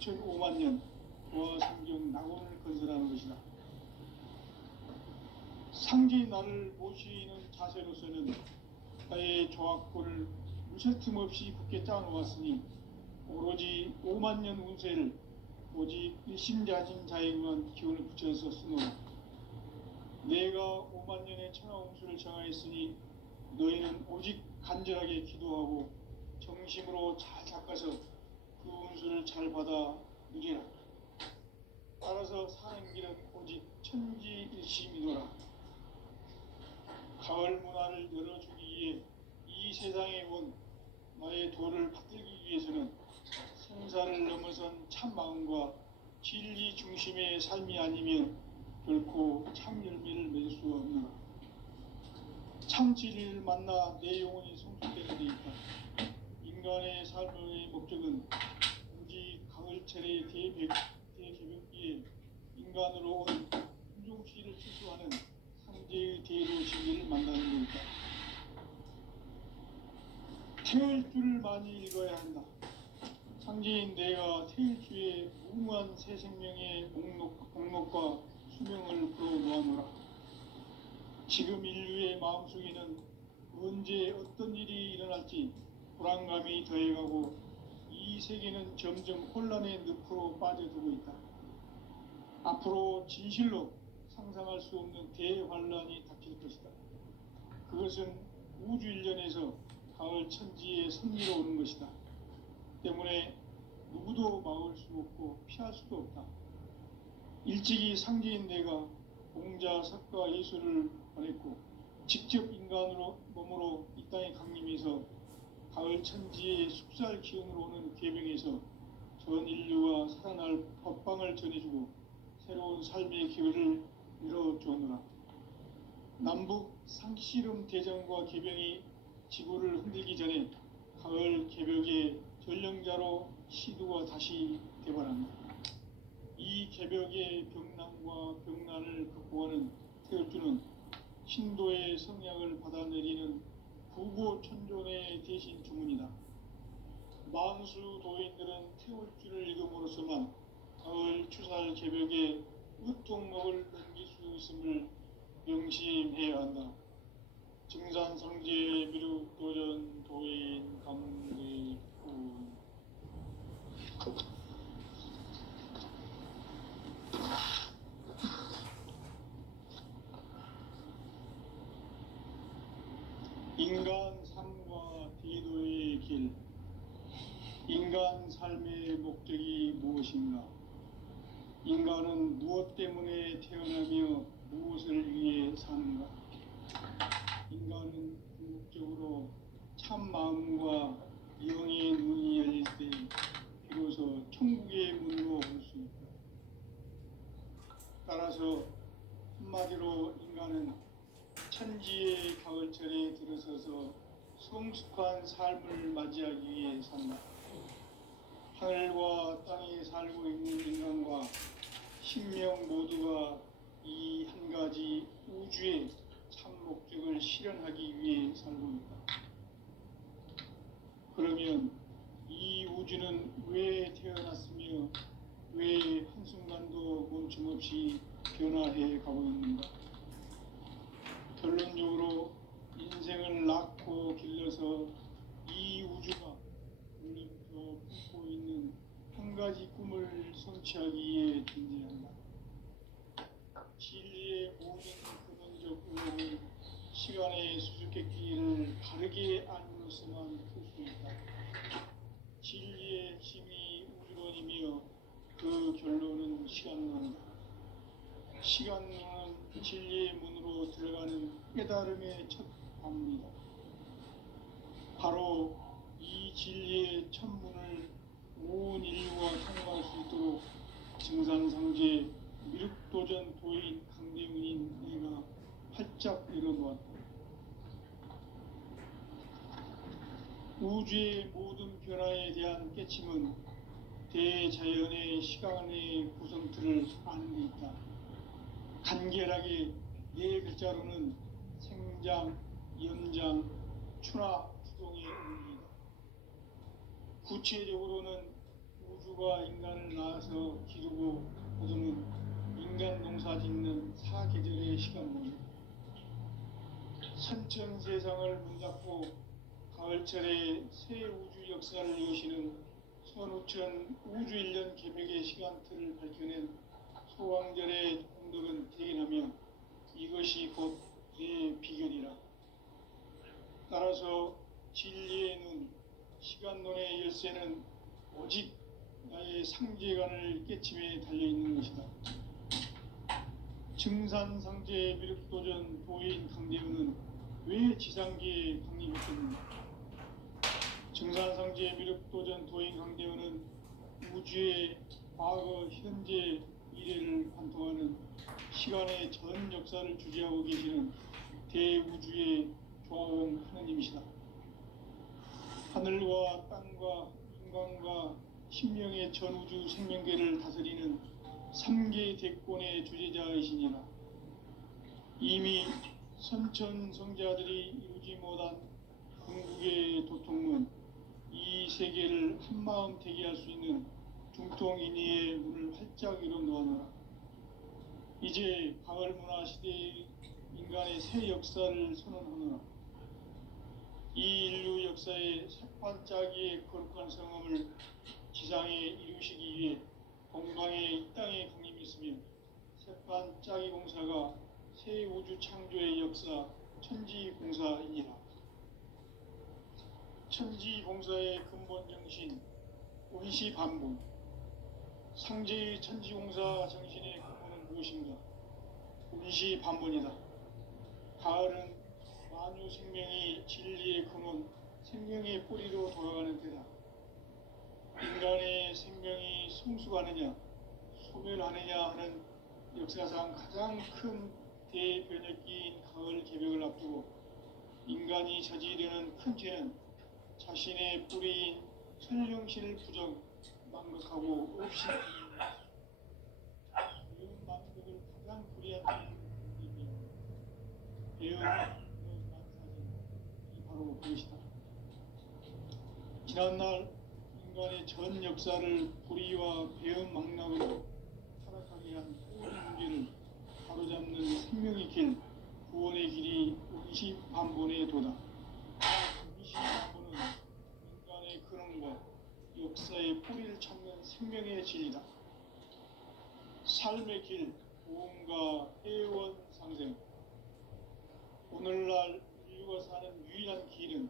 6,5만 년 도화성경 낙원을 건설하는 것이다. 상제의 나를 모시는 자세로서는 나의 조합골을 무쇠틈 없이 굳게 짜놓았으니 오로지 5만 년 운세를 오직 일심자진 자에게만 기운을 붙여서 쓰노라. 내가 5만 년의 천하운수를 정하였으니 너희는 오직 간절하게 기도하고 정심으로 잘 닦아서 그 운수를 잘 받아 누리라. 따라서 사는 길은 오직 천지일심이노라. 가을 문화를 열어주기 위해 이 세상에 온 나의 도를 받들기 위해서는 생사를 넘어선 참마음과 진리 중심의 삶이 아니면 결코 참 열매를 맺을 수 없노라. 참 진리를 만나 내 영혼이 성숙되는 데 있다. 인간의 삶의 목적은 오직 가을철의 대개벽기에 인간으로 온 인종시를 추수하는 상제의 대로 진리를 만나는 것이다. 태을 줄을 많이 읽어야 한다. 상제인 내가 태일주의 무궁한 새 생명의 목록과 수명을 풀어 모아노라. 지금 인류의 마음속에는 언제 어떤 일이 일어날지 불안감이 더해가고 이 세계는 점점 혼란의 늪으로 빠져들고 있다. 앞으로 진실로 상상할 수 없는 대환란이 닥칠 것이다. 그것은 우주 일련에서 가을 천지의 섭리로 오는 것이다. 때문에 누구도 막을 수 없고 피할 수도 없다. 일찍이 상제인 내가 공자, 석가, 예수를 보냈고 직접 인간으로 몸으로 이 땅에 강림해서 가을 천지의 숙살 기운으로 오는 계명에서 전 인류가 살아날 법방을 전해주고 새로운 삶의 기회를 열어주었노라. 남북 상씨름 대전과 계병이 지구를 흔들기 전에 가을 개벽의 전령자로 시두가 다시 개발한다. 이 개벽의 병난과 병난을 극복하는 태을주는 신도의 성약을 받아내리는 구고천존의 대신 주문이다. 만수 도인들은 태울주를 읽음으로써만 가을 추살 개벽의 으통목을 넘길 수 있음을 명심해야 한다. 증산성제 미륵도전 도인 감대군. 인간 삶과 디도의 길. 인간 삶의 목적이 무엇인가? 인간은 무엇 때문에 태어나며 무엇을 위해 사는가? 인간은 궁극적으로 참 마음과 영의 눈이 열릴 때 비로소 천국의 문으로 올 수 있다. 따라서 한마디로 인간은 천지의 가을철에 들어서서 성숙한 삶을 맞이하기 위해 산다. 하늘과 땅에 살고 있는 인간과 신명 모두가 이 한 가지 우주의 참 목적을 실현하기 위해 살고 있다. 그러면 이 우주는 왜 태어났으며 왜 한순간도 멈춤없이 변화해 가고 있는가? 결론적으로 인생을 낳고 길러서 이 우주가 원래부터 품고 있는 한 가지 꿈을 성취하기 위해 존재한다. 진리의 모든 근원적 의혹은 시간의 수수께끼를 바르게 알므로서만 풀 수 있다. 진리의 힘이 우주론이며 그 결론은 시간론이다. 시간론은 진리의 문으로 들어가는 깨달음의 첫 방문이다. 바로 이 진리의 첫 문을 온 인류가 통과할 수 있도록 증산상제 미륵도전 도인 강대문인 내가 활짝 열어놓았다. 우주의 모든 변화에 대한 깨침은 대자연의 시간의 구성틀을 아는 데 있다. 간결하게 네 글자로는 생장, 연장, 추나 추동의 의미이다. 구체적으로는 우주가 하늘과 인간을 낳아서 기르고 거두는 인간 농사 짓는 사계절의 시간입니다. 선천 세상을 문닫고 가을철에 새 우주 역사를 여시는 선우천 우주일년 개벽의 시간틀을 밝혀낸 소왕절의 공덕은 대견하며 이것이 곧 내 비결이라. 따라서 진리의 눈, 시간론의 열쇠는 오직 나의 상제관을 깨침에 달려있는 것이다. 증산상제 미륵도전 도인 강대우는 왜 지상계에 강림했겠는가? 증산상제 미륵도전 도인 강대우는 우주의 과거, 현재, 미래를 관통하는 시간의 전 역사를 주재하고 계시는 대우주의 조화원 하느님이시다. 하늘과 땅과 인간과 신명의 전우주 생명계를 다스리는 3계 대권의 주재자이시니라. 이미 선천 성자들이 이루지 못한 궁극의 도통문, 이 세계를 한마음 되게 할 수 있는 중통인의의 문을 활짝 열어 놓아노라. 이제 가을 문화 시대의 인간의 새 역사를 선언하노라. 이 인류 역사의 새반짝이의 거룩한 성함을 지상에 이루시기 위해 동방의 이 땅에 강림했으며 새반짝이 공사가 새 우주 창조의 역사 천지공사이니라. 천지공사의 근본 정신 원시반복. 상제의 천지공사 정신의 근본은 무엇인가? 원시반복이다. 가을은 만유 생명이 진리의 근원, 생명의 뿌리로 돌아가는 때다. 인간의 생명이 성숙하느냐, 소멸하느냐 하는 역사상 가장 큰 대변혁기인 가을 개벽을 앞두고 인간이 저지르는 큰 죄는 자신의 뿌리인 천령신을 부정, 망각하고 없이 배운 망각을 가장 불이한 배운 만사진이 바로 그것이다. 지난날 인간의 전 역사를 불의와 배은 망락으로 타락하게 한 모든 문제를 바로잡는 생명의 길, 구원의 길이 원시반본의 도다. 원시반본은 인간의 근원과 역사의 뿌리를 찾는 생명의 진리다. 삶의 길, 보험과 회원 상생. 오늘날 인류가 사는 유일한 길은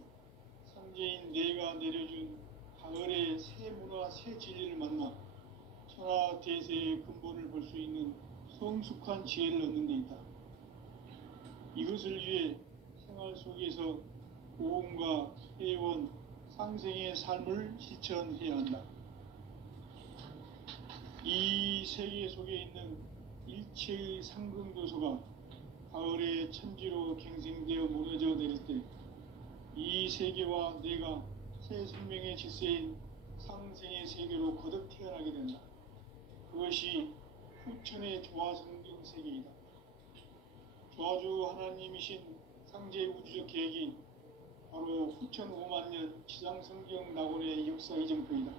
상제인 내가 내려준 가을의 새 문화, 새 진리를 만나 천하대세의 근본을 볼 수 있는 성숙한 지혜를 얻는 데 있다. 이것을 위해 생활 속에서 보험과 회원, 상생의 삶을 실천해야 한다. 이 세계 속에 있는 일체의 상승도소가 가을의 천지로 갱생되어 무너져 내릴 때 이 세계와 내가 새 생명의 질서인 상생의 세계로 거듭 태어나게 된다. 그것이 후천의 조화성경 세계이다. 조화주 하나님이신 상제 우주적 계획이 바로 후천 5만년 지상성경 낙원의 역사 이정표이다.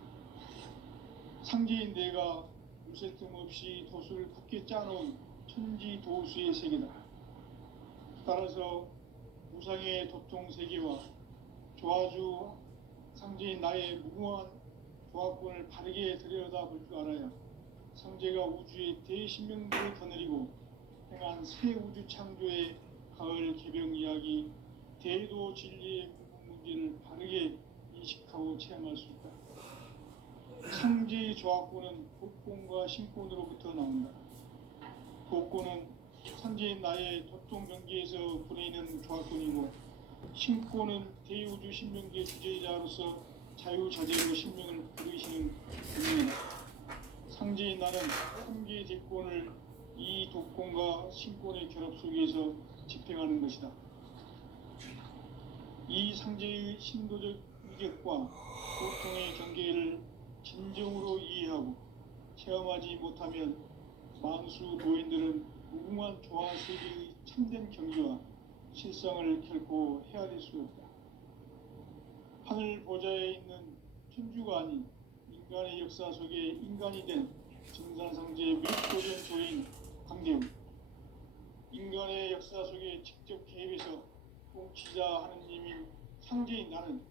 상제인 내가 물샐 틈 없이 도수를 굳게 짜놓은 천지도수의 세계다. 따라서 무상의 도통 세계와 조화주 상제인 나의 무궁한 조화권을 바르게 들여다볼 줄 알아야 상제가 우주의 대신명들을 거느리고 행한 새 우주 창조의 가을 개벽 이야기, 대도 진리의 궁극 문제를 바르게 인식하고 체험할 수 있다. 상제의 조화권은 복권과 신권으로부터 나온다. 복권은 상제인 나의 도통 경계에서 부리는 조화권이고, 신권은 대우주 신명계 주제자로서 자유자재로 신명을 부르시는 분입니다. 상제인 나는 3개의 대권을 이 도권과 신권의 결합 속에서 집행하는 것이다. 이 상제의 신도적 위격과 도통의 경계를 진정으로 이해하고 체험하지 못하면 만수 도인들은 무궁한 조화 세계의 참된 경지와 실상을 결코 헤아릴 수 없다. 하늘 보좌에 있는 천주가 아닌 인간의 역사 속에 인간이 된 증산상제의 묘도전 조인 강대훈. 인간의 역사 속에 직접 개입해서 통치자 하느님인 상제인 나는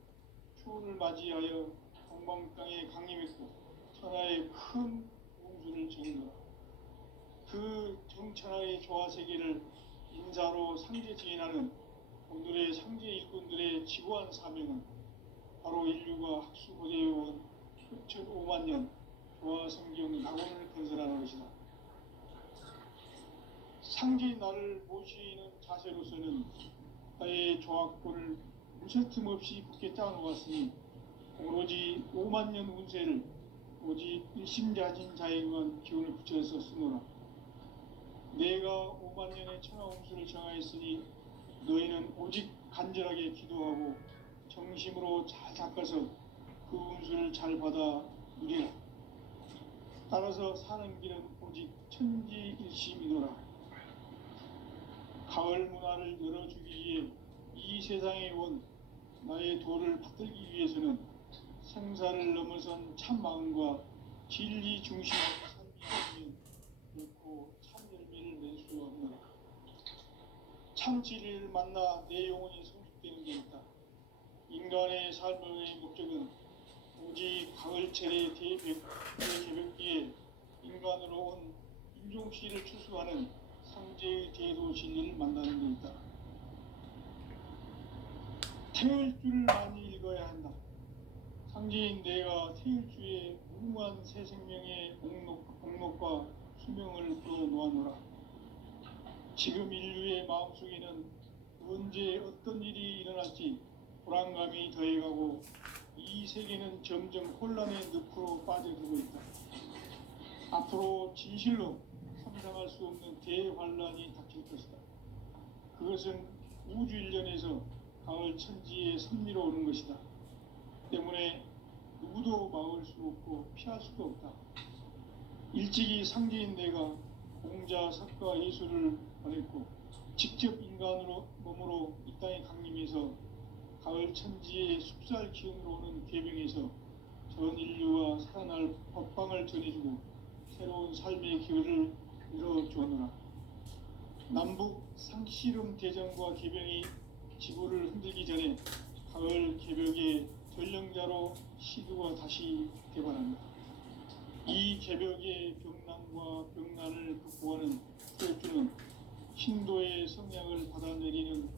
초원을 맞이하여 동방 땅에 강림했고 천하의 큰 공수를 정하노라. 그 정천하의 조화세계를 인사로 상제 지인하는 오늘의 상제 일꾼들의 지구한 사명은 바로 인류가 학수고대해온 6,500만 년 조화성경 낙원을 건설하는 것이다. 상제인 나를 모시는 자세로서는 나의 조합골을 무쇠틈 없이 굳게 짜놓았으니 오로지 5만 년 운세를 오직 일심자진 자에게만 기운을 붙여서 쓰노라. 내가 5만 년의 천하운수를 정하였으니 너희는 오직 간절하게 기도하고 정심으로 잘 닦아서 그 운수를 잘 받아 누리라. 따라서 사는 길은 오직 천지일심이노라. 가을 문화를 열어주기 위해 이 세상에 온 나의 도를 받들기 위해서는 생사를 넘어선 참 마음과 진리 중심의 삶이 결코 참 열매를 낼 수 없노라. 참 진리를 만나 내 영혼이 성숙되는 게 있다. 인간의 삶의 목적은 오직 가을철의 대개벽기에 인간으로 온 인종씨를 추수하는 상제의 제도 진리를 만나는 데 있다. 태을 줄을 많이 읽어야 한다. 상제인 내가 태일주의 무궁한 새 생명의 공록과 수명을 풀어놓아노라. 지금 인류의 마음속에는 언제 어떤 일이 일어날지 불안감이 더해가고 이 세계는 점점 혼란의 늪으로 빠져들고 있다. 앞으로 진실로 상상할 수 없는 대환란이 닥칠 것이다. 그것은 우주 일련에서 가을 천지의 섭리로 오는 것이다. 때문에 누구도 막을 수 없고 피할 수도 없다. 일찍이 상제인 내가 공자, 석가, 예술을 보냈고 직접 인간으로 몸으로 이 땅에 강림해서 가을 천지의 숲살 기운으로 오는 계병에서 전 인류와 살아날 법방을 전해주고 새로운 삶의 기회를 열어주었노라. 남북 상씨름 대전과 계병이 지구를 흔들기 전에 가을 개벽의 전령자로 시두가 다시 개발한다. 이 개벽의 병난과 병난을 극복하는 태울주는 신도의 성향을 받아내리는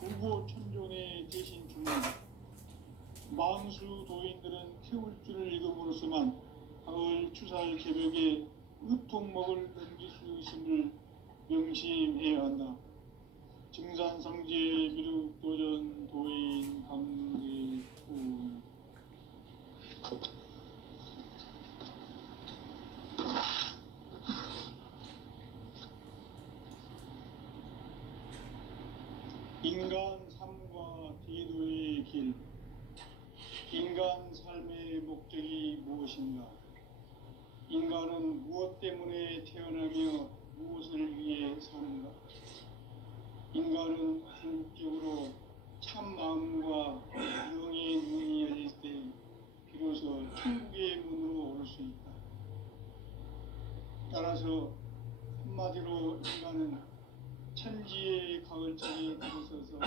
구고천존의 대신 중입니다. 망수 도인들은 태울주를 읽음으로써만 가을 추살 개벽의 의통목을 넘길 수 있음을 명심해야 한다. 증산상제 미륵도전 도인 강대훈. 인간 삶과 대도의 길. 인간 삶의 목적이 무엇인가? 인간은 무엇 때문에 태어나며 무엇을 위해 사는가? 인간은 궁극적으로 참 마음과 영의 눈이 열릴 때 비로소 천국의 문으로 오를 수 있다. 따라서 한마디로 인간은 천지의 가을철에 들어서서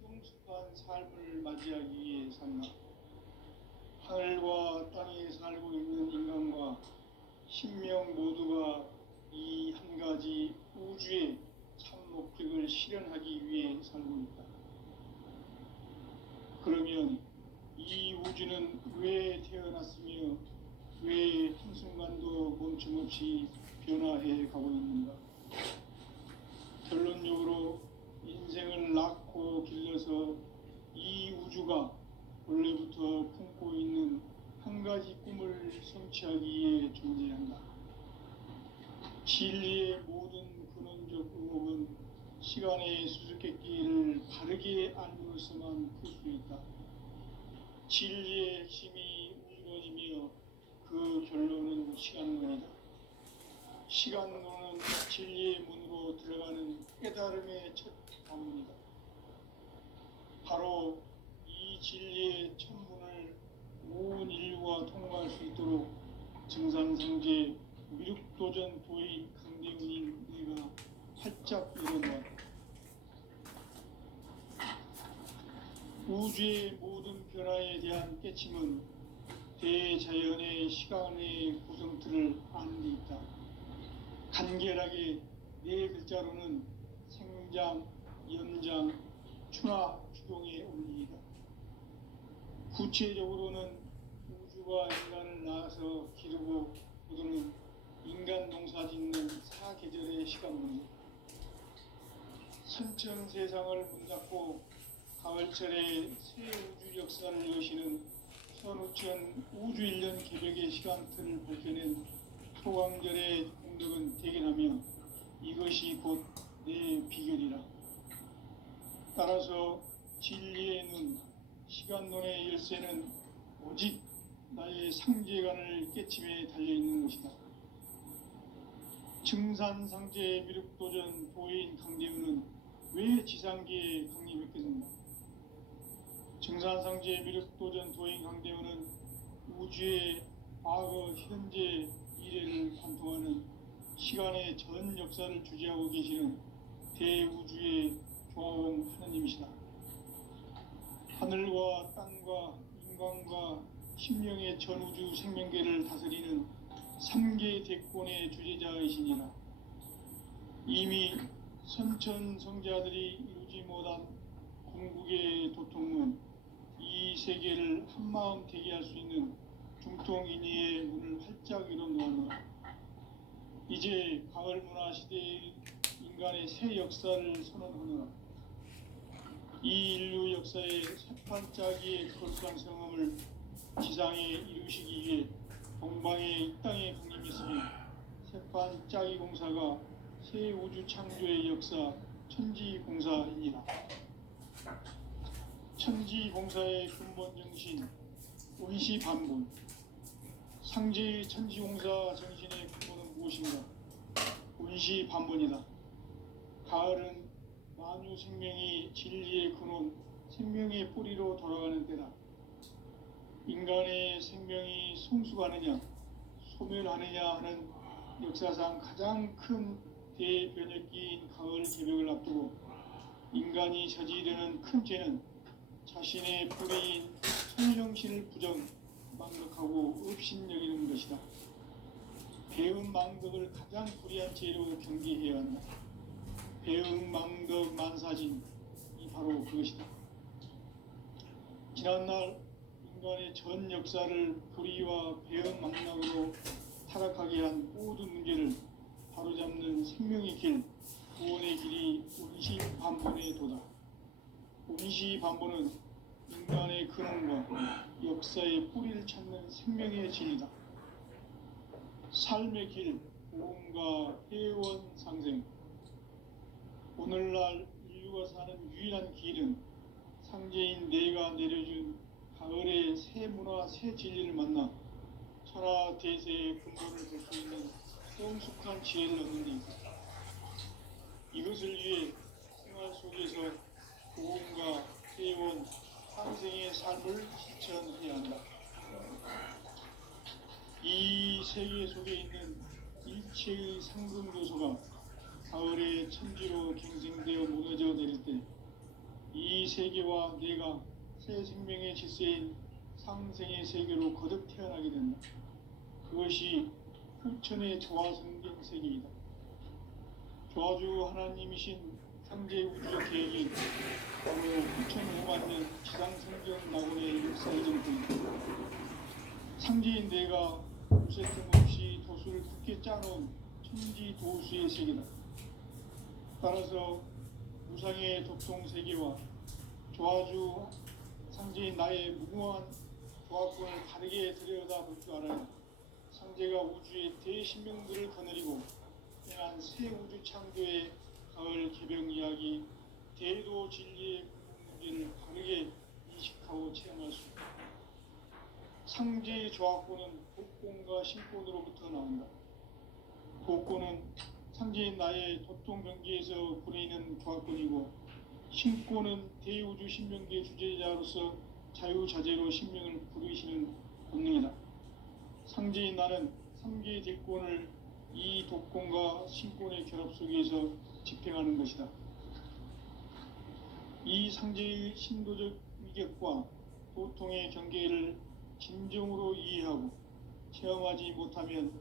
성숙한 삶을 맞이하기 위해 산다. 하늘과 땅에 살고 있는 인간과 신명 모두가 이 한 가지 우주의 참 목적을 실현하기 위해 살고 있다. 그러면 이 우주는 왜 태어났으며 왜 한순간도 멈춤없이 변화해 가고 있는가? 결론적으로 인생을 낳고 길러서 이 우주가 원래부터 품고 있는 한 가지 꿈을 성취하기 위해 존재한다. 진리의 모든 근원적 의목은 시간의 수수께끼를 바르게 알므로서만 풀 수 있다. 진리의 핵심이 이루어지며 그 결론은 시간론이다. 시간론은 진리의 문으로 들어가는 깨달음의 첫 방문이다. 바로 이 진리의 첫 문을 온 인류가 통과할 수 있도록 증산상제 미륵도전 도인 강대훈인 내가 활짝 일어나 우주의 모든 변화에 대한 깨침은 대자연의 시간의 구성틀을 아는 데 있다. 간결하게 네 글자로는 생장, 연장, 추나 추동의 원리이다. 구체적으로는 우주가 인간을 낳아서 기르고 거두는 인간 농사 짓는 사계절의 시간 문제. 선천 세상을 문닫고 가을철에 새 우주 역사를 여시는 선우천 우주 1년 개벽의 시간틀을 밝혀낸 소강절의 공덕은 대견하며 이것이 곧 내 비결이라. 따라서 진리의 눈, 시간론의 열쇠는 오직 나의 상제관을 깨침에 달려있는 것이다. 증산상제 미륵도전 도인 강대훈은 왜 지상계에 강림했겠는가? 증산상제 미륵도전 도인 강대훈은 우주의 과거, 현재, 미래를 관통하는 시간의 전 역사를 주재하고 계시는 대우주의 조화원 하느님이시다. 하늘과 땅과 인간과 심령의 전우주 생명계를 다스리는 3계 대권의 주재자이시니라. 이미 선천성자들이 이루지 못한 궁극의 도통은 이 세계를 한마음 되게 할 수 있는 중통인의의 문을 활짝 열어놓았노라. 이제 가을 문화 시대의 인간의 새 역사를 선언하노라. 이 인류 역사의 새판짜기의 거룩한 성함을 지상에 이루시기 위해 동방의 이 땅에 강림했으며 새판짜기 공사가 새 우주 창조의 역사 천지공사이니라. 천지공사의 근본 정신 원시반본. 상제의 천지공사 정신의 근본은 무엇인가? 원시반본이다. 가을은 만유 생명이 진리의 근원, 생명의 뿌리로 돌아가는 때다. 인간의 생명이 성숙하느냐, 소멸하느냐 하는 역사상 가장 큰 대변혁기인 가을 개벽을 앞두고 인간이 저지르는 큰 죄는 자신의 뿌리인 성령신을 부정, 망덕하고 업신여기는 것이다. 배음 망덕을 가장 불의한 죄로 경계해야 한다. 배음 망덕 만사진이 바로 그것이다. 지난날 인간의 전 역사를 불의와 배음 망락으로 타락하게 한 모든 문제를 바로잡는 생명의 길, 구원의 길이 원시반본의 도다. 원시반본은 인간의 근원과 역사의 뿌리를 찾는 생명의 진리다. 삶의 길, 보험과 회원 상생. 오늘날 인류가 사는 유일한 길은 상제인 내가 내려준 가을의 새 문화, 새 진리를 만나 천하 대세의 근본을 볼 수 있는 성숙한 지혜를 얻는 데 있다. 이것을 위해 생활 속에서 보험과 회원, 상생의 삶을 실천해야 한다. 이 세계 속에 있는 일체의 상승 요소가 가을의 천지로 갱생되어 무너져 내릴 때 이 세계와 내가 새 생명의 질서인 상생의 세계로 거듭 태어나게 된다. 그것이 후천의 조화성경 세계이다. 조화주 하나님이신 상제 우주적 계획이 바로 9,500만 년 지상성경 낙원의 역사의 정토이다. 상제인 내가 무쇠 틈없이 도수를 굳게 짜놓은 천지 도수의 세계다. 따라서 무상의 도통 세계와 조화주 상제인 나의 무궁한 조합권을 다르게 들여다볼 줄 알아야 상제가 우주의 대신명들을 거느리고 행한 새 우주 창조의 가을 개벽 이야기, 대도 진리의 문제를 다르게 인식하고 체험할 수 있다. 상제의 조합권은 복권과 신권으로부터 나온다. 복권은 상제인 나의 도통 경계에서 보내는 조합권이고, 신권은 대우주 신명계 주제자로서 자유자재로 신명을 부르시는 본능이다. 상제인 나는 3개의 딜권을 이 독권과 신권의 결합 속에서 집행하는 것이다. 이 상제의 신도적 위격과 도통의 경계를 진정으로 이해하고 체험하지 못하면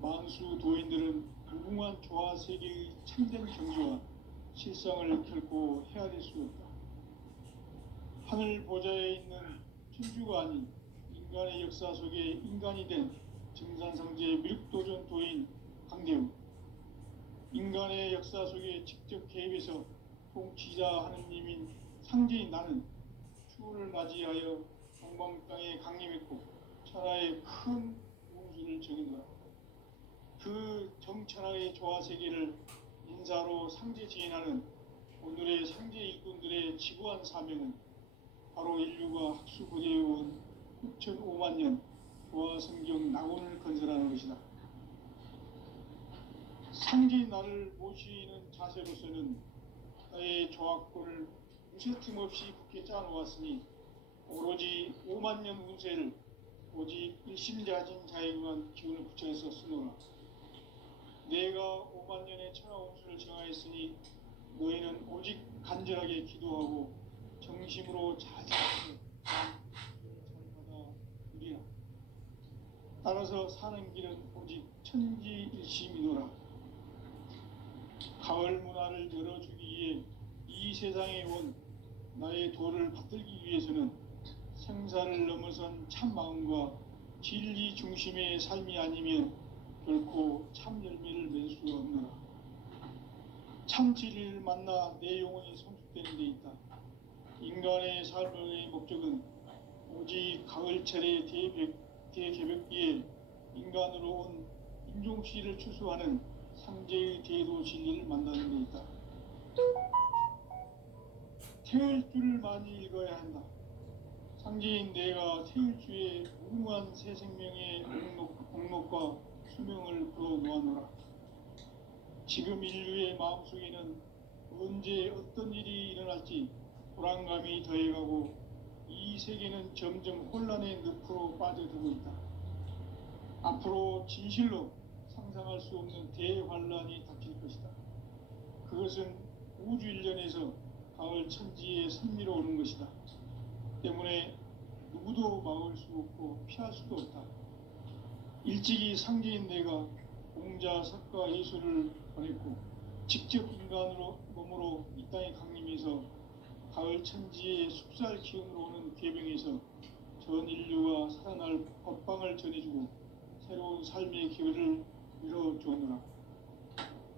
만수 도인들은 무궁한 조화 세계의 참된 경지와 실상을 결코 헤아릴 수 없다. 하늘 보좌에 있는 천주가 아닌 인간의 역사 속에 인간이 된 증산상제 밀육도전 도인 강대우, 인간의 역사 속에 직접 개입해서 통치자 하느님인 상제인 나는 추후를 맞이하여 동방 땅에 강림했고 천하의 큰 운수를 정의노라. 그 정천하의 조화 세계를 인사로 상제 지인하는 오늘의 상제 일꾼들의 지구한 사명은 바로 인류가 학수고대해온 6,500만 년 조화 성경 낙원을 건설하는 것이다. 상제인 나를 모시는 자세로서는 나의 조화권을 무쇠틈 없이 굳게 짜놓았으니 오로지 5만 년 운세를 오직 일심자진 자에게만 기운을 붙여서 쓰노라. 내가 5만 년의 천하 운수를 정하였으니 너희는 오직 간절하게 기도하고 정심으로 자제하여 잘 받아 누리라. 따라서 사는 길은 오직 천지일심이노라. 가을 문화를 열어주기 위해 이 세상에 온 나의 도를 받들기 위해서는 생사를 넘어선 참 마음과 진리 중심의 삶이 아니면 결코 참 열매를 맺을 수가 없노라. 참 진리를 만나 내 영혼이 성숙되는 데 있다. 인간의 삶의 목적은 오직 가을철의 대개벽기에 인간으로 온 인종씨를 추수하는 상제의 대도 진리를 만나는 데 있다. 태을 줄을 많이 읽어야 한다. 상제인 내가 태을 주에 무궁한 새 생명의 목록과 수명을 불어 놓아노라. 지금 인류의 마음속에는 언제 어떤 일이 일어날지 불안감이 더해가고 이 세계는 점점 혼란의 늪으로 빠져들고 있다. 앞으로 진실로 상상할 수 없는 대환란이 닥칠 것이다. 그것은 우주 일련에서 가을 천지에 선미로 오는 것이다. 때문에 누구도 막을 수 없고 피할 수도 없다. 일찍이 상제인 내가 공자, 석가, 예수를 보냈고 직접 인간으로 몸으로 이 땅에 강림해서 가을 천지의 숲살 기운으로 오는 괴병에서 전 인류가 살아날 법방을 전해주고 새로운 삶의 기회를 이뤄주었노라.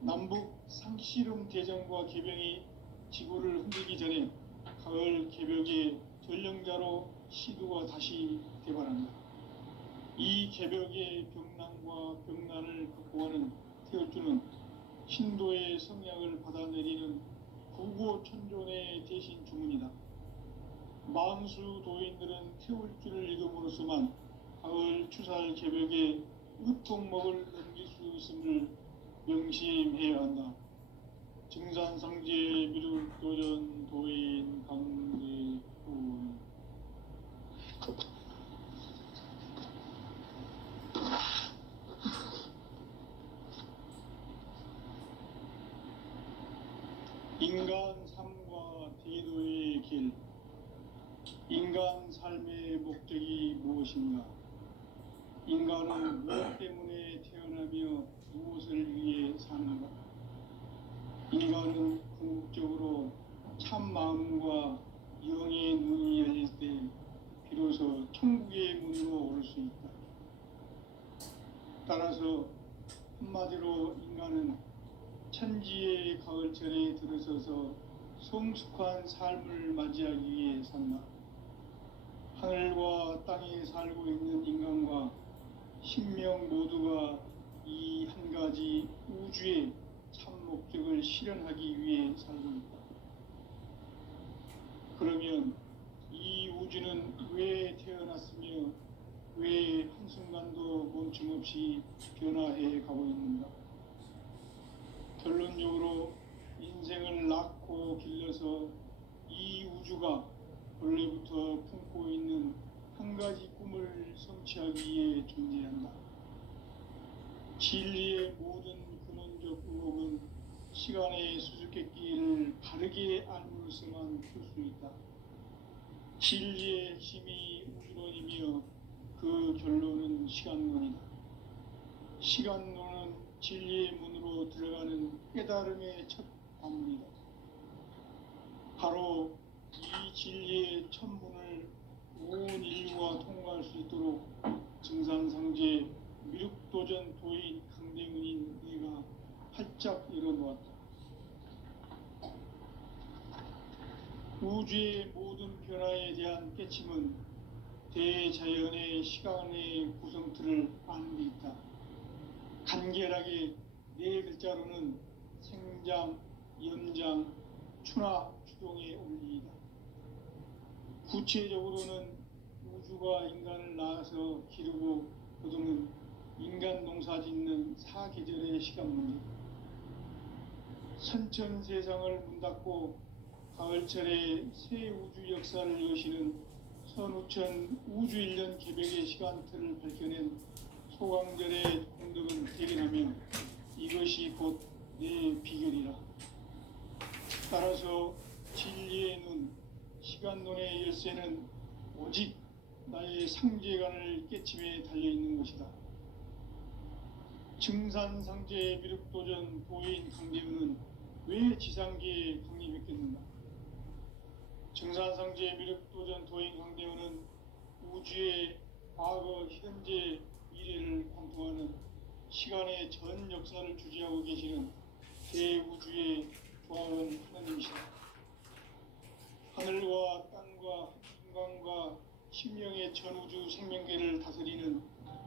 남북 상씨름 대전과 개병이 지구를 흔들기 전에 가을 개벽의 전령자로 시두가 다시 개발한다. 이 개벽의 병난과 병난을 극복하는 태울주는 신도의 성약을 받아내리는 구고천존의 대신 주문이다. 만수 도인들은 태울주를 읽음으로써만 가을 추살 개벽의 으통목을 넘길 수 있음을 명심해야 한다. 증산상제 미륵도전 도인 강대훈. 인간 삶과 대도의 길. 인간 삶의 목적이 무엇인가? 인간은 무엇 때문에 태어나며 무엇을 위해 사는가? 인간은 궁극적으로 참 마음과 영의 눈이 열릴 때 비로소 천국의 문으로 오를 수 있다. 따라서 한마디로 인간은 천지의 가을철에 들어서서 성숙한 삶을 맞이하기 위해 산다. 하늘과 땅에 살고 있는 인간과 신명 모두가 이 한 가지 우주의 참 목적을 실현하기 위해 살고 있다. 그러면 이 우주는 왜 태어났으며 왜 한순간도 멈춤없이 변화해 가고 있는가? 결론적으로 인생을 낳고 길러서 이 우주가 본래부터 품고 있는 한 가지 꿈을 성취하기 위해 존재한다. 진리의 모든 근원적 의혹은 시간의 수수께끼를 바르게 알므로서만 풀 수 있다. 진리의 핵심이 우주론이며 그 결론은 시간론이다. 시간론은 진리의 문으로 들어가는 깨달음의 첫 관문이다. 바로 이 진리의 첫 문을 온 인류가 통과할 수 있도록 증산상제 미륵도전 도인 강대문인 네가 활짝 열어놓았다. 우주의 모든 변화에 대한 깨침은 대자연의 시간의 구성틀을 아는 데 있다. 간결하게 네 글자로는 생장, 연장, 추나 추동의 원리이다. 구체적으로는 우주가 인간을 낳아서 기르고 거두는 인간 농사 짓는 사계절의 시간 문제, 선천 세상을 문 닫고 가을철에 새 우주 역사를 여시는 선우천 우주 1년 개백의 시간틀을 밝혀낸 소강절의 공덕은 대견하며 이것이 곧 내 비결이라. 따라서 진리의 눈, 시간론의 열쇠는 오직 나의 상제관을 깨침에 달려있는 것이다. 증산상제 미륵도전 도인 강대문은 왜 지상계에 강림했겠는가? 증산상제 미륵도전 도인 강대문은 우주의 과거, 현재, 미래를 관통하는 시간의 전 역사를 주재하고 계시는 대우주의 조화원 하나님이시다. 하늘과 땅과 인간과 신명의 전우주 생명계를 다스리는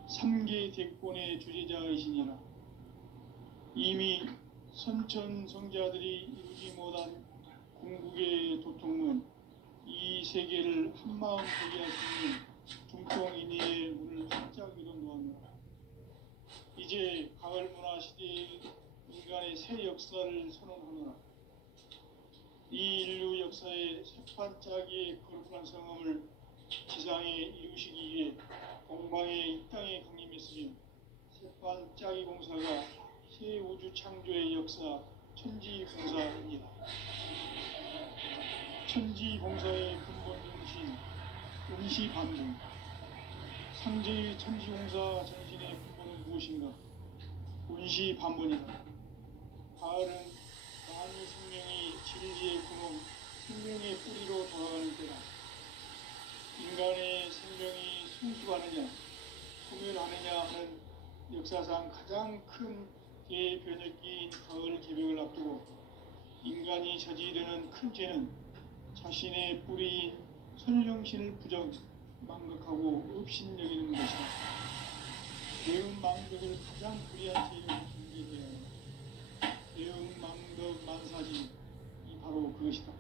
3계 대권의 주재자이시니라. 이미 선천성자들이 이루지 못한 궁극의 도통문, 이 세계를 한마음 되게 할 수 있는 중통인의의 문을 활짝 열어놓았노라. 이제 가을 문화 시대의 인간의 새 역사를 선언하노라. 이 인류 역사의 새판짜기의 거룩한 성함을 지상에 이루시기 위해 동방의 이 땅에 강림했으며 새판짜기 공사가 새 우주 창조의 역사 천지공사입니다. 천지공사의 근본 정신 음시반분, 상제의 천지공사 정신의 근본은 무엇인가? 운시반문이다. 가을은 만유 생명이 진리의 근원, 생명의 뿌리로 돌아가는 때다. 인간의 생명이 순수하느냐, 소멸하느냐 하는 역사상 가장 큰 대변혁기인 가을 개벽을 앞두고 인간이 저지르는 큰 죄는 자신의 뿌리인 선령신을 부정, 망각하고 업신여기는 것이다. 대응망덕을 가장 불의한 죄로 경계해야 한다. 대응망덕 만사지, 이 바로 그것이다.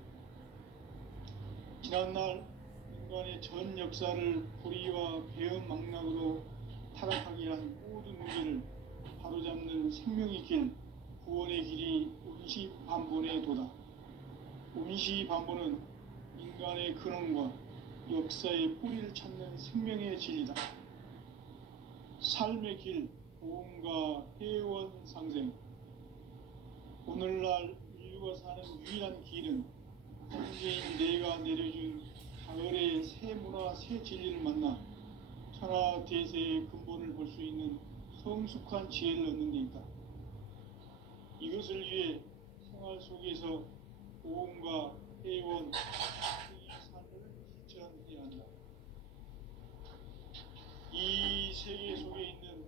지난날 인간의 전 역사를 불의와 배은망락으로 타락하게 한 모든 문제를 바로잡는 생명의 길, 구원의 길이 운시반본의 도다. 운시반본은 인간의 근원과 역사의 뿌리를 찾는 생명의 진리다. 삶의 길, 보험과 회원 상생. 오늘날 인류가 사는 유일한 길은 현재인 내가 내려준 가을의 새 문화, 새 진리를 만나 천하 대세의 근본을 볼 수 있는 성숙한 지혜를 얻는 데 있다. 이것을 위해 생활 속에서 보험과 회원, 이 삶을 실천해야 한다. 이 세계 속에 있는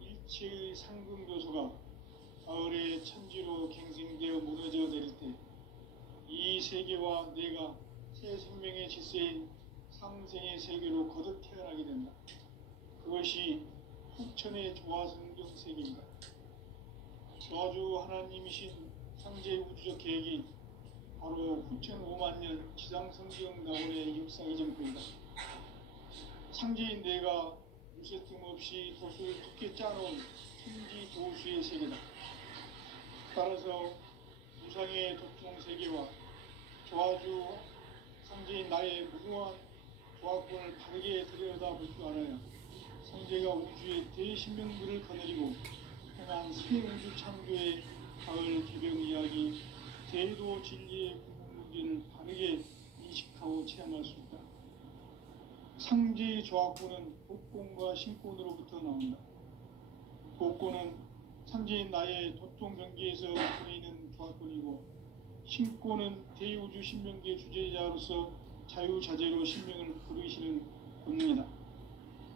일체의 상근교소가 가을의 천지로 갱생되어 무너져 내릴 때 이 세계와 내가 새 생명의 질서인 상생의 세계로 거듭 태어나게 된다. 그것이 후천의 조화성경 세계입니다. 조화주 하나님이신 상제 우주적 계획이 바로 후천 5만 년 지상성경 낙원의 역사의 정표이다. 상제인 내가 무쇠 틈 없이 돛을 두께 짜놓은 천지 도수의 세계다. 따라서 무상의 도통 세계와 조화주 상제인 나의 무궁한 조합권을 바르게 들여다볼 줄 알아야 상제가 우주의 대신명들을 거느리고 행한 새 우주 창조의 가을 개병 이야기, 대도 진리의 궁극문제를 바르게 인식하고 체험할 수 있다. 상제의 조합권은 복권과 신권으로부터 나온다. 복권은 상제인 나의 도통 경계에서 보이는 조합권이고, 신권은 대우주 신명계 주제자로서 자유자재로 신명을 부르시는 본능이다.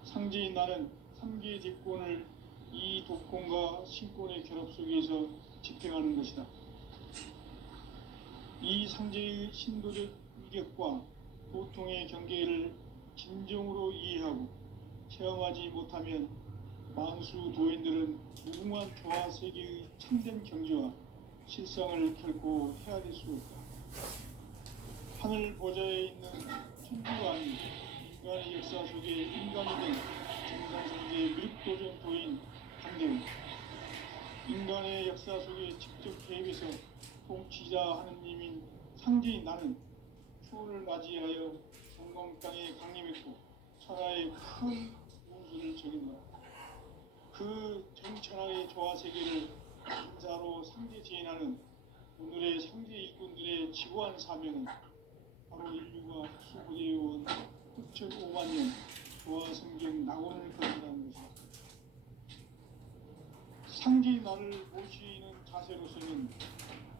상제인 나는 3개의 대권을 이 도권과 신권의 결합 속에서 집행하는 것이다. 이 상제의 신도적 위격과 보통의 경계를 진정으로 이해하고 체험하지 못하면 만수 도인들은 무궁한 조화 세계의 참된 경지와 실상을 결코 헤아릴 수 없다. 하늘 보좌에 있는 천주가 아닌 인간의 역사 속에 인간이 된 정상성계의 미륵도전 도인 한대우, 인간의 역사 속에 직접 개입해서 통치자 하느님인 상제인 나는 추월을 맞이하여 정광 땅에 강림했고 천하의 큰 운수를 적인노라. 그 정천하의 조화 세계를 인자로 상제 제인하는 오늘의 상제 일꾼들의 지고한 사명은 바로 인류가 수고되어온 흑천 5만 년 조화 성경 낙원을 건너라는 것이다. 상제인 나를 모시는 자세로서는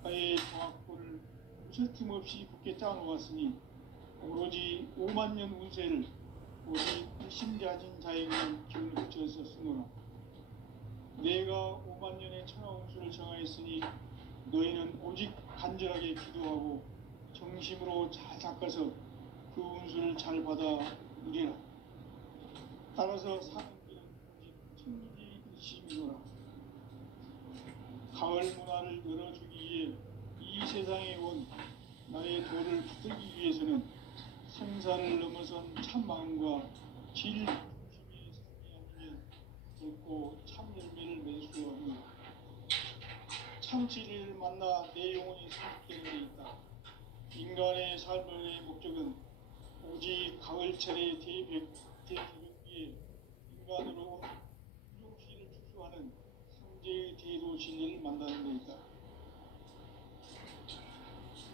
나의 조합권을 무쇠틈 없이 굳게 짜놓았으니 오로지 5만 년 운세를 오직 일심자진 자에게만 기운을 붙여서 쓰노라. 내가 5만 년의 천하 운수를 정하였으니 너희는 오직 간절하게 기도하고 정심으로 잘 닦아서 그 운수를 잘 받아 누리라. 따라서 사는 길은 오직 천지 일심이노라. 가을 문화를 열어주기 위해 이 세상에 온 나의 도를 붙들기 위해서는 생사를 넘어선 참 마음과 질 중심의 삶이 아니면 결코 참 열매를 맺을 수 없는 참 진리를 만나 내 영혼이 성숙되는 데 있다. 인간의 삶의 목적은 오직 가을철의 대개벽기에 인간으로 유종시를 축소하는 상제의 대도 진리를 만나는 데 있다.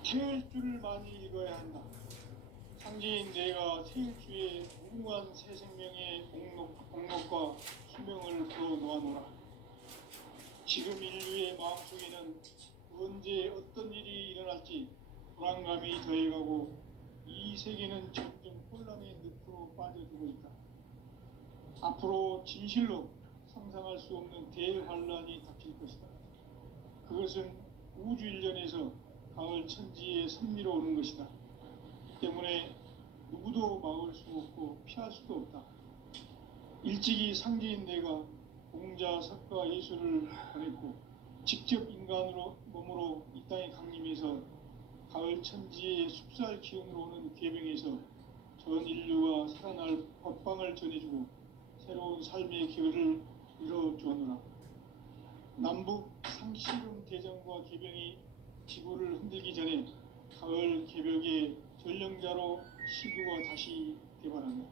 태일주를 많이 읽어야 한다. 상제인 내가 태일주의 무궁한 새 생명의 공록과 수명을 풀어놓아노라. 지금 인류의 마음속에는 언제 어떤 일이 일어날지 불안감이 더해가고 이 세계는 점점 혼란의 늪으로 빠져들고 있다. 앞으로 진실로 상상할 수 없는 대환란이 닥칠 것이다. 그것은 우주 일련에서 가을 천지의 섭리로 오는 것이다. 때문에 누구도 막을 수 없고 피할 수도 없다. 일찍이 상제인 내가 공자, 석가, 예수를 보냈고 직접 인간으로 몸으로 이 땅에 강림해서 가을 천지의 숲살 기운으로 오는 계명에서 전 인류가 살아날 법방을 전해주고 새로운 삶의 기회를 이뤄주었노라. 남북 상시름 대전과 계병이 지구를 흔들기 전에 가을 개벽의 전령자로 시두가 다시 개발한다.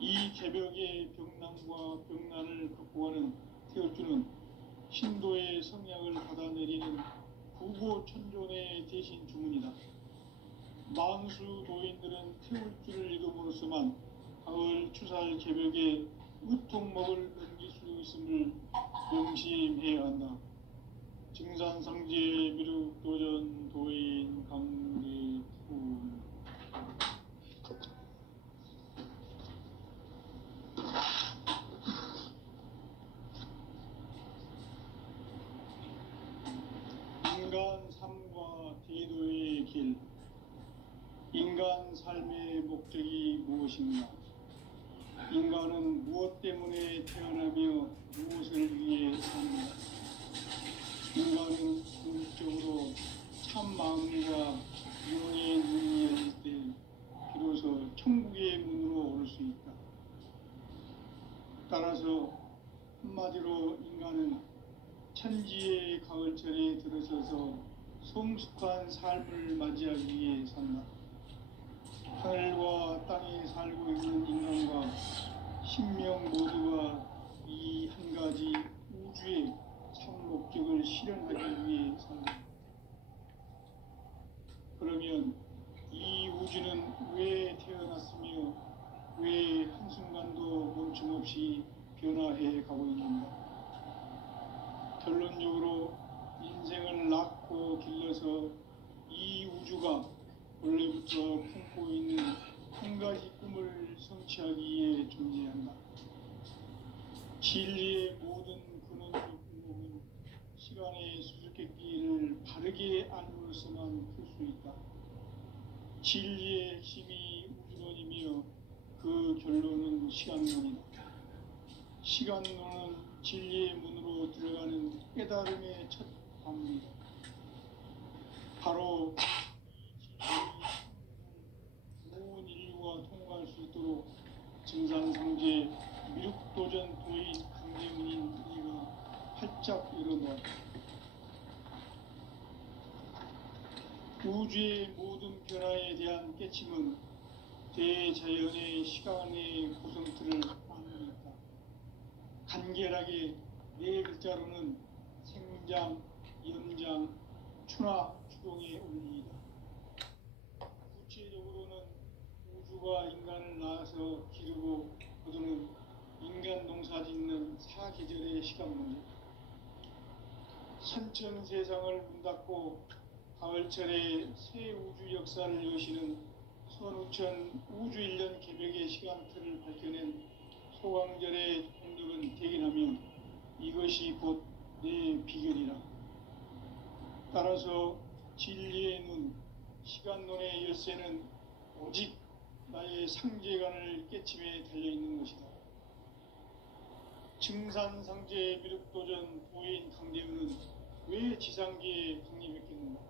이 개벽의 병난과 병난을 극복하는 태울주는 신도의 성약을 받아내리는 구고천존의 대신 주문이다. 만수 도인들은 태울주를 읽음으로써만 가을 추살 개벽의 으통목을 넘길 수 있음을 명심해야 한다. 증산상제 미륵도전 도인 강대훈. 인간 삶과 대도의 길. 인간 삶의 목적이 무엇인가? 인간은 무엇 때문에 태어나며 무엇을 위해 삽니다. 인간은 궁극적으로 참 마음과 영의 눈이 열릴 때 비로소 천국의 문으로 오를 수 있다. 따라서 한마디로 인간은 천지의 가을철에 들어서서 성숙한 삶을 맞이하기 위해 산다. 하늘과 땅에 살고 있는 인간과 신명 모두가 이 한 가지 우주의 참 목적을 실현하기 위해 산다. 그러면 이 우주는 왜 태어났으며 왜 한순간도 멈춤없이 변화해 가고 있는가? 결론적으로 인생을 낳고 길러서 이 우주가 원래부터 품고 있는 한 가지 꿈을 성취하기 위해 존재한다. 진리의 모든 근원적 궁극은 시간의 수수께끼를 바르게 알므로서만 풀 수 있다. 진리의 핵심이 우주론이며 그 결론은 시간론이다. 시간론은 진리의 문으로 들어가는 깨달음의 첫 방문이다. 바로 온 인류가 통과할 수 있도록 증산상제 미륵도전 도인 강제문인 우리가 활짝 열어놓았다. 우주의 모든 변화에 대한 깨침은 대자연의 시간의 구성틀을 만들었다. 간결하게 네 글자로는 생장, 연장, 추나 추동의 원리이다. 구체적으로는 우주가 인간을 낳아서 기르고 거두는 인간 농사 짓는 사계절의 시간 문제. 선천 세상을 문 닫고 가을철에 새 우주 역사를 여시는 선우천 우주 1년 개벽의 시간틀을 밝혀낸 소강절의 공덕은 대견하며 이것이 곧 내 비결이라. 따라서 진리의 눈, 시간론의 열쇠는 오직 나의 상제관을 깨침에 달려있는 것이다. 증산상제 미륵도전 도인 강대우는 왜 지상계에 강림했겠는가?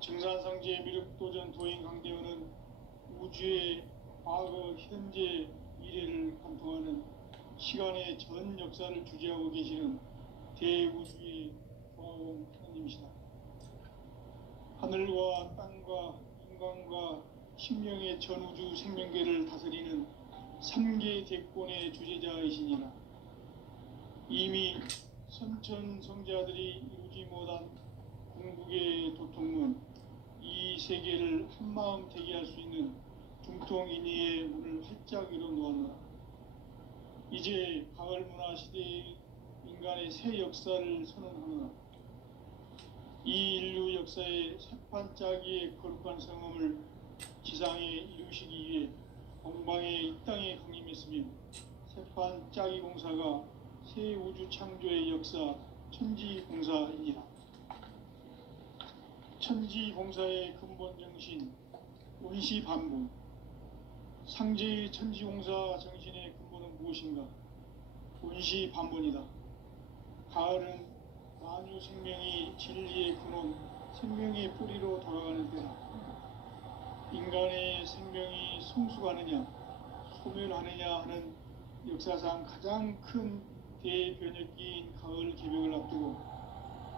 증산상제 미륵도전 도인 강대우는 우주의 과거, 현재, 미래를 관통하는 시간의 전 역사를 주재하고 계시는 대우주의 고아원 하나님이시다. 하늘과 땅과 인간과 신명의 전우주 생명계를 다스리는 3계 대권의 주재자이시니라. 이미 선천성자들이 이루지 못한 궁극의 도통문, 이 세계를 한마음 되게 할 수 있는 중통인의의 문을 활짝 열어놓았노라. 이제 가을 문화 시대의 인간의 새 역사를 선언하노라. 이 인류 역사의 새판짜기의 거룩한 성음을 지상에 이루시기 위해 동방에 이 땅에 강림했으며 새판짜기 공사가 새 우주 창조의 역사 천지공사이니라. 천지공사의 근본 정신 원시반복. 상제의 천지공사 정신의 근본은 무엇인가? 원시반복이다. 가을은 만유 생명이 진리의 근원, 생명의 뿌리로 돌아가는 때다. 인간의 생명이 성숙하느냐, 소멸하느냐 하는 역사상 가장 큰 대변혁기인 가을 개벽을 앞두고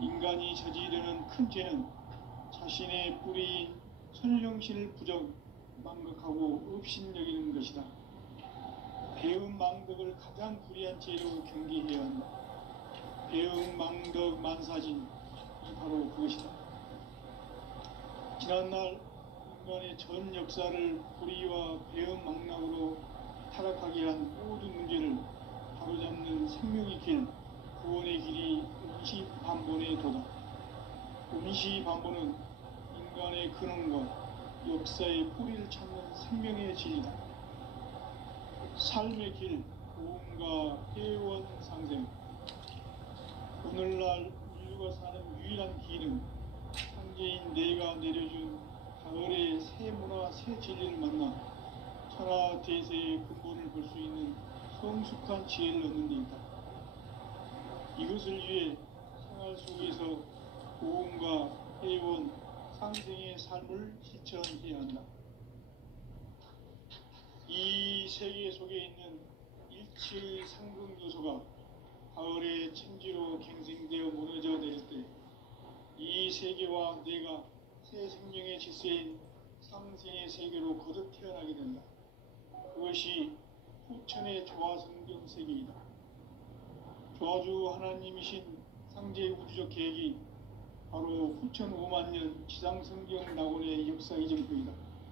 인간이 저지르는 큰 죄는 자신의 뿌리인 선령신을 부정, 망각하고 업신여기는 것이다. 배은 망덕을 가장 불의한 죄로 경계해야 한다. 배은 망덕 만사진이 바로 그것이다. 지난날 인간의 전 역사를 불의와 배은 망락으로 타락하게 한 모든 문제를 바로잡는 생명의 길, 구원의 길이 원시반본의 도다. 원시반본은 인간의 근원과 역사의 뿌리를 찾는 생명의 진리다. 삶의 길, 고음과 회원 상생. 오늘날 인류가 사는 유일한 길은 상제인 내가 내려준 가을의 새 문화, 새 진리를 만나 천하 대세의 근본을 볼 수 있는 성숙한 지혜를 얻는 데 있다. 이것을 위해 생활 속에서 고음과 회원, 상생의 삶을 실천해야 한다. 이 세계 속에 있는 일체의 상극 요소가 가을의 천지로 갱생되어 무너져 내릴 때 이 세계와 내가 새 생명의 질서인 상생의 세계로 거듭 태어나게 된다. 그것이 후천의 조화성경세계이다. 조화주 하나님이신 상제 우주적 계획이 바로 후천 5만 년 지상성경 낙원의 역사의 전부이다.